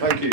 Thank you.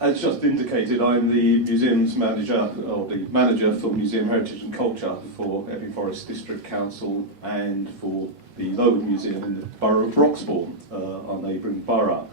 As just indicated, I'm the museum's manager, or the manager for Museum Heritage and Culture for Epping Forest District Council and for the Lowewood Museum in the borough of Broxbourne, our neighbouring borough.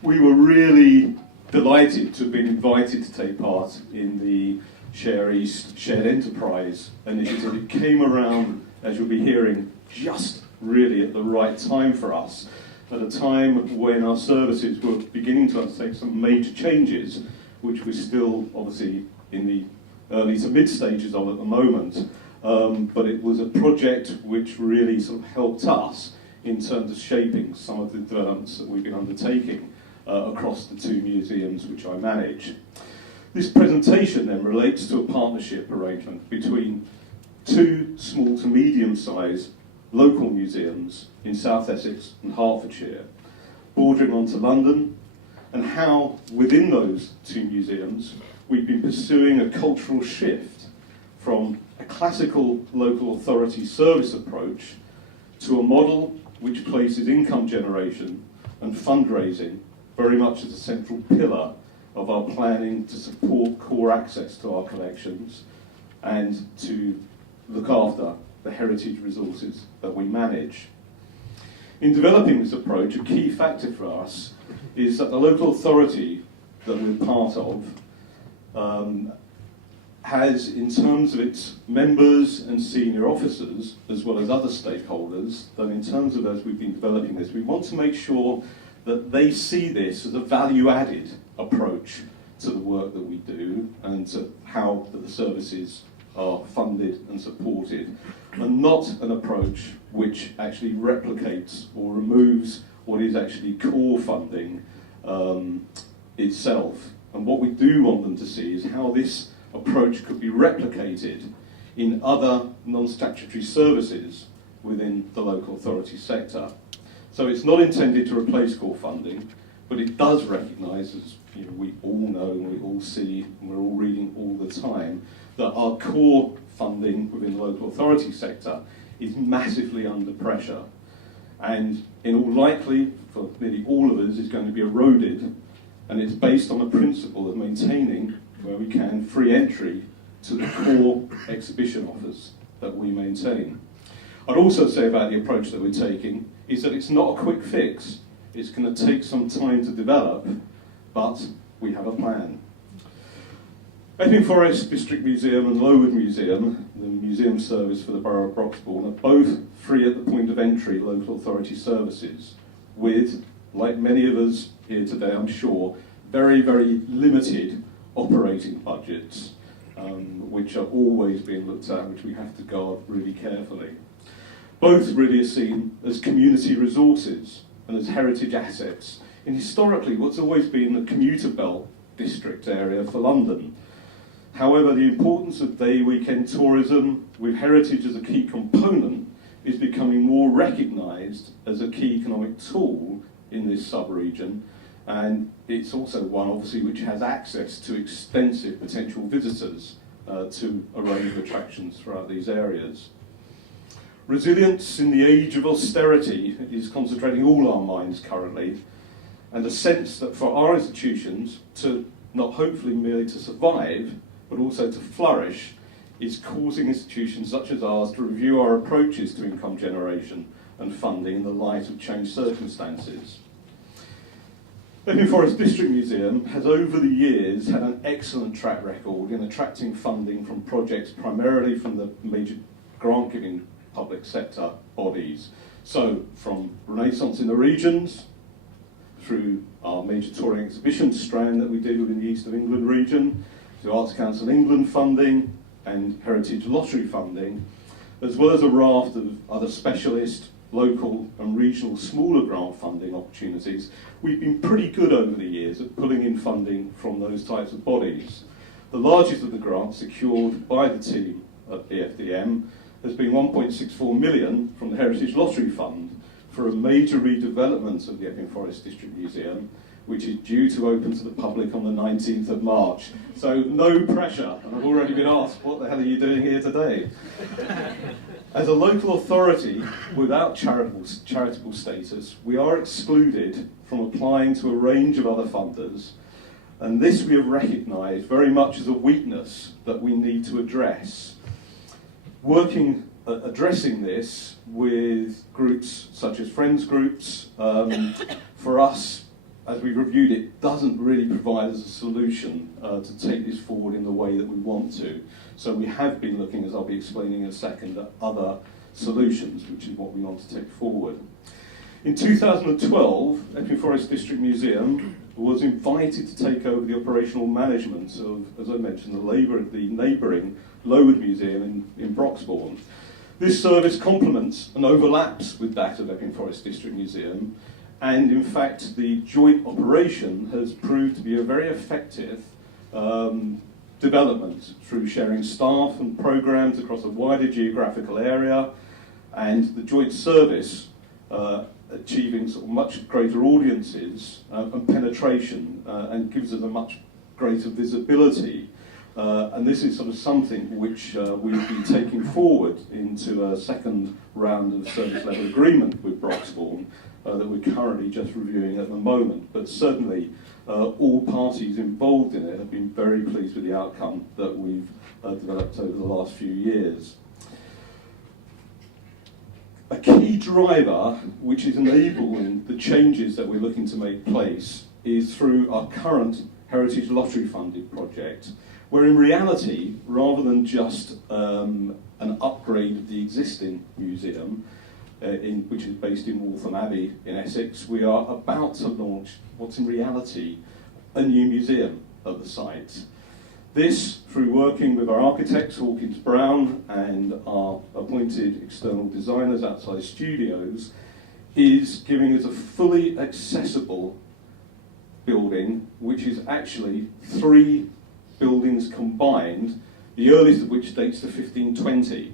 We were really delighted to have been invited to take part in the Share East Shared Enterprise initiative. It came around, as you'll be hearing, just really at the right time for us, at a time when our services were beginning to undertake some major changes, which we're still obviously in the early to mid stages of at the moment. But it was a project which really sort of helped us in terms of shaping some of the developments that we've been undertaking across the two museums which I manage. This presentation then relates to a partnership arrangement between two small to medium-sized local museums in South Essex and Hertfordshire, bordering onto London, and how within those two museums we've been pursuing a cultural shift from a classical local authority service approach to a model which places income generation and fundraising very much as a central pillar of our planning to support core access to our collections and to look after the heritage resources that we manage. In developing this approach, a key factor for us is that the local authority that we're part of has, in terms of its members and senior officers, as well as other stakeholders, that in terms of as we've been developing this, we want to make sure that they see this as a value-added approach to the work that we do and to how the services are funded and supported, and not an approach which actually replicates or removes what is actually core funding itself. And what we do want them to see is how this approach could be replicated in other non-statutory services within the local authority sector. So it's not intended to replace core funding, but it does recognise, as we all know and we all see and we're all reading all the time, that our core funding within the local authority sector is massively under pressure, and in all likely, for nearly all of us, is going to be eroded, and it's based on the principle of maintaining, where we can, free entry to the core exhibition offers that we maintain. I'd also say about the approach that we're taking is that it's not a quick fix. It's going to take some time to develop, but we have a plan. Epping Forest District Museum and Lowewood Museum, the museum service for the borough of Broxbourne, are both free at the point of entry local authority services with, like many of us here today I'm sure, very, very limited operating budgets, which are always being looked at, which we have to guard really carefully. Both really are seen as community resources and as heritage assets in historically what's always been the commuter belt district area for London. However, the importance of day weekend tourism with heritage as a key component is becoming more recognised as a key economic tool in this sub-region, and it's also one obviously which has access to extensive potential visitors to a range of attractions throughout these areas. Resilience in the age of austerity is concentrating all our minds currently, and a sense that for our institutions to not hopefully merely to survive, but also to flourish, is causing institutions such as ours to review our approaches to income generation and funding in the light of changed circumstances. Epping Forest District Museum has over the years had an excellent track record in attracting funding from projects primarily from the major grant-giving public sector bodies. So from Renaissance in the regions, through our major touring exhibition strand that we did within the East of England region, to Arts Council England funding and Heritage Lottery funding, as well as a raft of other specialist, local and regional smaller grant funding opportunities. We've been pretty good over the years at pulling in funding from those types of bodies. The largest of the grants secured by the team at EFDM has been 1.64 million from the Heritage Lottery Fund for a major redevelopment of the Epping Forest District Museum, which is due to open to the public on the 19th of March. So no pressure, and I've already been asked, what the hell are you doing here today? As a local authority without charitable status, we are excluded from applying to a range of other funders, and this we have recognised very much as a weakness that we need to address. Addressing this with groups such as friends groups, for us, as we reviewed it, doesn't really provide us a solution to take this forward in the way that we want to. So we have been looking, as I'll be explaining in a second, at other solutions, which is what we want to take forward. In 2012, Epping Forest District Museum was invited to take over the operational management of, as I mentioned, the neighbouring Lowewood Museum in Broxbourne. This service complements and overlaps with that of Epping Forest District Museum, and in fact the joint operation has proved to be a very effective development through sharing staff and programs across a wider geographical area, and the joint service achieving sort of much greater audiences and penetration, and gives us a much greater visibility. And this is sort of something which we've been taking forward into a second round of service level agreement with Broxbourne that we're currently just reviewing at the moment. But certainly all parties involved in it have been very pleased with the outcome that we've developed over the last few years. A key driver which is enabling the changes that we're looking to make place is through our current Heritage Lottery funded project, where in reality, rather than just an upgrade of the existing museum, which is based in Waltham Abbey in Essex, we are about to launch what's in reality a new museum at the site. This, through working with our architects, Hawkins Brown, and our appointed external designers, Outside Studios, is giving us a fully accessible building, which is actually 3 buildings combined, the earliest of which dates to 1520.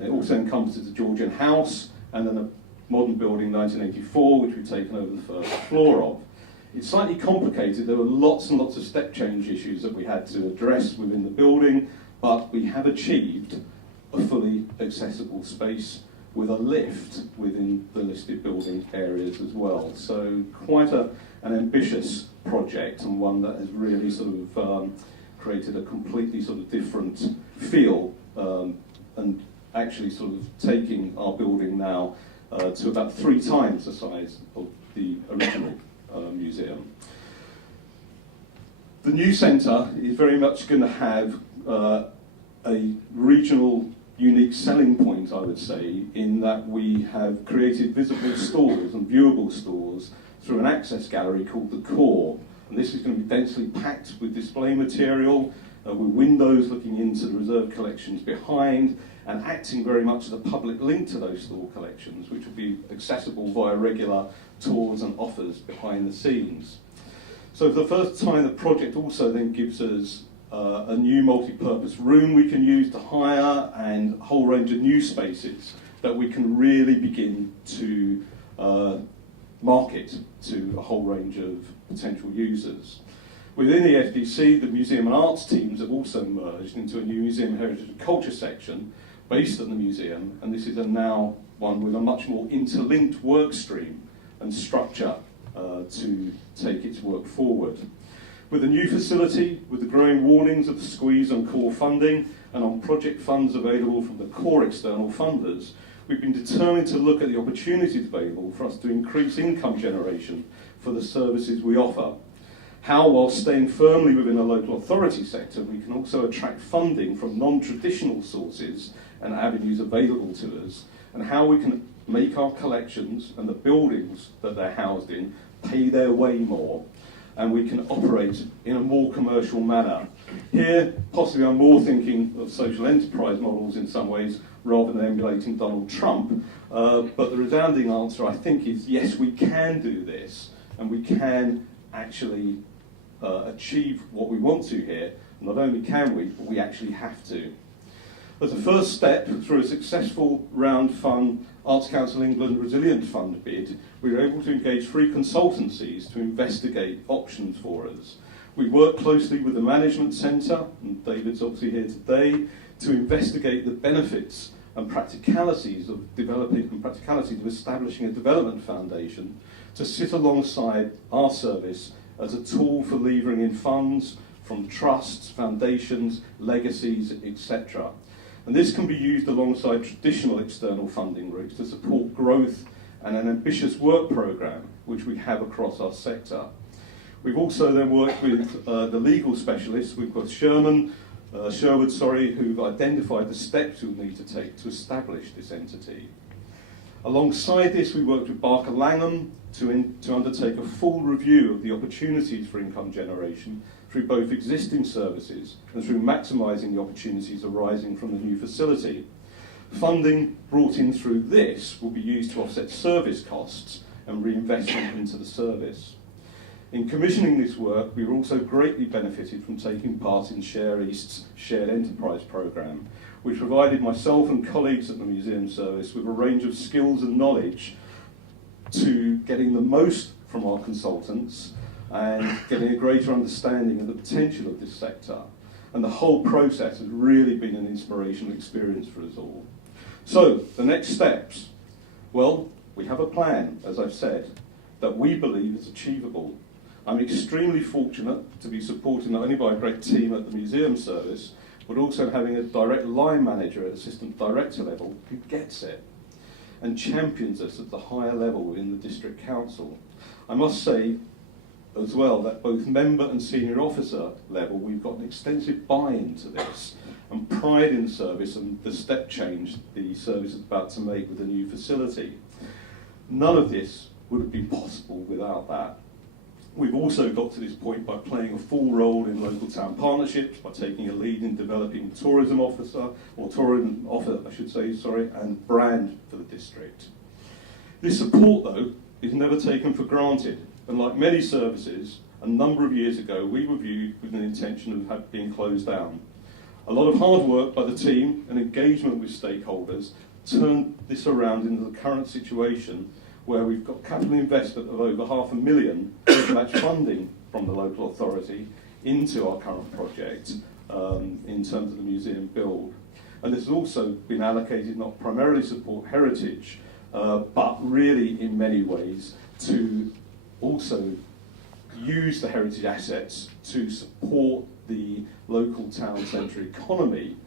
It also encompasses the Georgian house and then a modern building, 1984, which we've taken over the first floor of. It's slightly complicated. There were lots and lots of step change issues that we had to address within the building, but we have achieved a fully accessible space with a lift within the listed building areas as well. So quite an ambitious project, and one that has really sort of created a completely sort of different feel, and actually sort of taking our building now to about 3 times the size of the original museum. The new centre is very much going to have a regional unique selling point, I would say, in that we have created visible stores and viewable stores through an access gallery called the Core. And this is going to be densely packed with display material, with windows looking into the reserve collections behind, and acting very much as a public link to those store collections, which will be accessible via regular tours and offers behind the scenes. So for the first time, the project also then gives us a new multi-purpose room we can use to hire, and a whole range of new spaces that we can really begin to market to a whole range of potential users. Within the FDC, the Museum and Arts teams have also merged into a new Museum Heritage and Culture section based at the museum, and this is now one with a much more interlinked work stream and structure to take its work forward. With a new facility, with the growing warnings of the squeeze on core funding and on project funds available from the core external funders, we've been determined to look at the opportunities available for us to increase income generation for the services we offer. How, while staying firmly within the local authority sector, we can also attract funding from non-traditional sources and avenues available to us, and how we can make our collections and the buildings that they're housed in pay their way more, and we can operate in a more commercial manner. Here, possibly I'm more thinking of social enterprise models in some ways, rather than emulating Donald Trump, but the resounding answer, I think, is yes, we can do this, and we can actually achieve what we want to here. Not only can we, but we actually have to. As a first step, through a successful round fund Arts Council England Resilient Fund bid, we were able to engage 3 consultancies to investigate options for us. We worked closely with the Management Centre, and David's obviously here today, to investigate the benefits and practicalities of establishing a development foundation to sit alongside our service as a tool for levering in funds from trusts, foundations, legacies, etc. And this can be used alongside traditional external funding routes to support growth and an ambitious work programme which we have across our sector. We've also then worked with the legal specialists. We've got Sherwood, who've identified the steps we'll need to take to establish this entity. Alongside this, we worked with Barker Langham to undertake a full review of the opportunities for income generation through both existing services and through maximising the opportunities arising from the new facility. Funding brought in through this will be used to offset service costs and reinvestment into the service. In commissioning this work, we were also greatly benefited from taking part in Share East's Shared Enterprise programme, which provided myself and colleagues at the museum service with a range of skills and knowledge to getting the most from our consultants and getting a greater understanding of the potential of this sector. And the whole process has really been an inspirational experience for us all. So, the next steps. Well, we have a plan, as I've said, that we believe is achievable. I'm extremely fortunate to be supported not only by a great team at the museum service, but also having a direct line manager at assistant director level who gets it and champions us at the higher level within the district council. I must say as well that both member and senior officer level, we've got an extensive buy-in to this and pride in the service and the step change the service is about to make with the new facility. None of this would have been possible without that. We've also got to this point by playing a full role in local town partnerships, by taking a lead in developing tourism offer, and brand for the district. This support, though, is never taken for granted, and like many services, a number of years ago we were viewed with an intention of being closed down. A lot of hard work by the team and engagement with stakeholders turned this around into the current situation where we've got capital investment of over £500,000 to match funding from the local authority into our current project in terms of the museum build. And this has also been allocated not primarily to support heritage, but really in many ways to also use the heritage assets to support the local town centre economy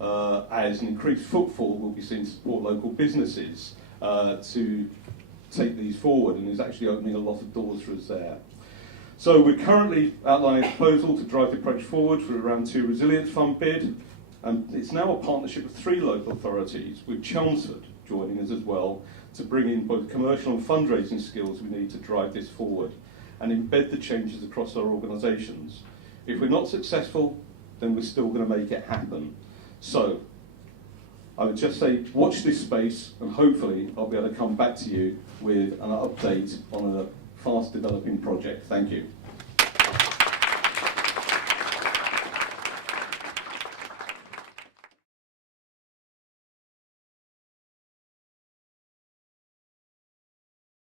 as an increased footfall will be seen to support local businesses to take these forward, and is actually opening a lot of doors for us there. So we're currently outlining a proposal to drive the approach forward for a round 2 Resilience Fund bid, and it's now a partnership of 3 local authorities, with Chelmsford joining us as well, to bring in both commercial and fundraising skills we need to drive this forward and embed the changes across our organisations. If we're not successful, then we're still going to make it happen. So I would just say, watch this space, and hopefully I'll be able to come back to you with an update on a fast developing project. Thank you.